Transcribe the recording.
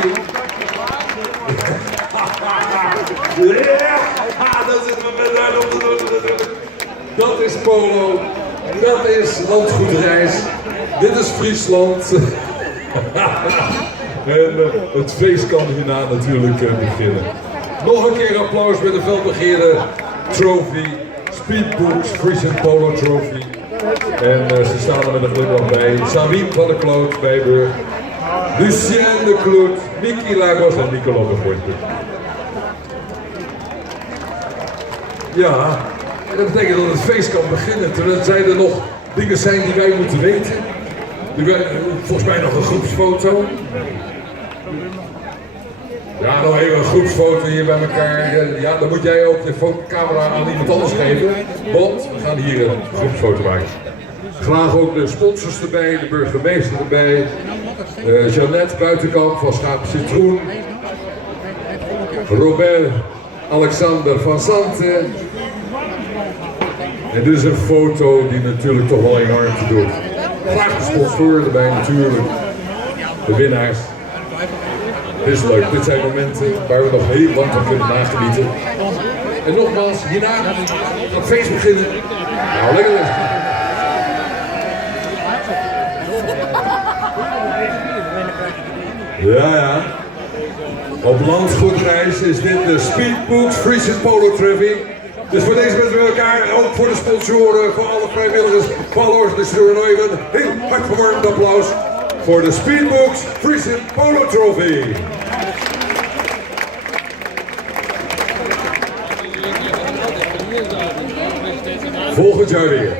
Trophy. Ja, dat zitten we met haar op de druk. Dat is polo. Dat is landgoedreis. Dit is Friesland. En het feest kan hierna natuurlijk beginnen. Nog een keer applaus bij de veelbegeerde trophy. Speedbooks Frisian Polo Trophy. En ze staan er met een glimlach bij. Samim van der Kloot, Bijburg. Lucien de Kloet, Nicky Lagos en Nicolas de Voort. Ja, en dat betekent dat het feest kan beginnen. Terwijl er nog dingen zijn die wij moeten weten. Volgens mij nog een groepsfoto. Ja, nog even een groepsfoto hier bij elkaar. Ja, dan moet jij ook je fotocamera aan iemand anders geven. Want we gaan hier een groepsfoto maken. Graag ook de sponsors erbij, de burgemeester erbij. Jeannette Buitenkamp van Schaap Citroen. Robert Alexander van Santen. En dit is een foto die natuurlijk toch wel enorm te doen. Graag de sponsor erbij natuurlijk. De winnaars. Dit is leuk, dit zijn momenten waar we nog heel lang van kunnen nagenieten. En nogmaals, hierna gaat het feest beginnen. Nou, lekker leuk. Ja. Op landgoedreis is dit de Speedbooks Frisian Polo Trophy. Dus voor deze mensen bij elkaar, ook voor de sponsoren, voor alle vrijwilligers, voor alle organisatoren, nog even een heel hartverwarmend applaus voor de Speedbooks Frisian Polo Trophy. Volgend jaar weer.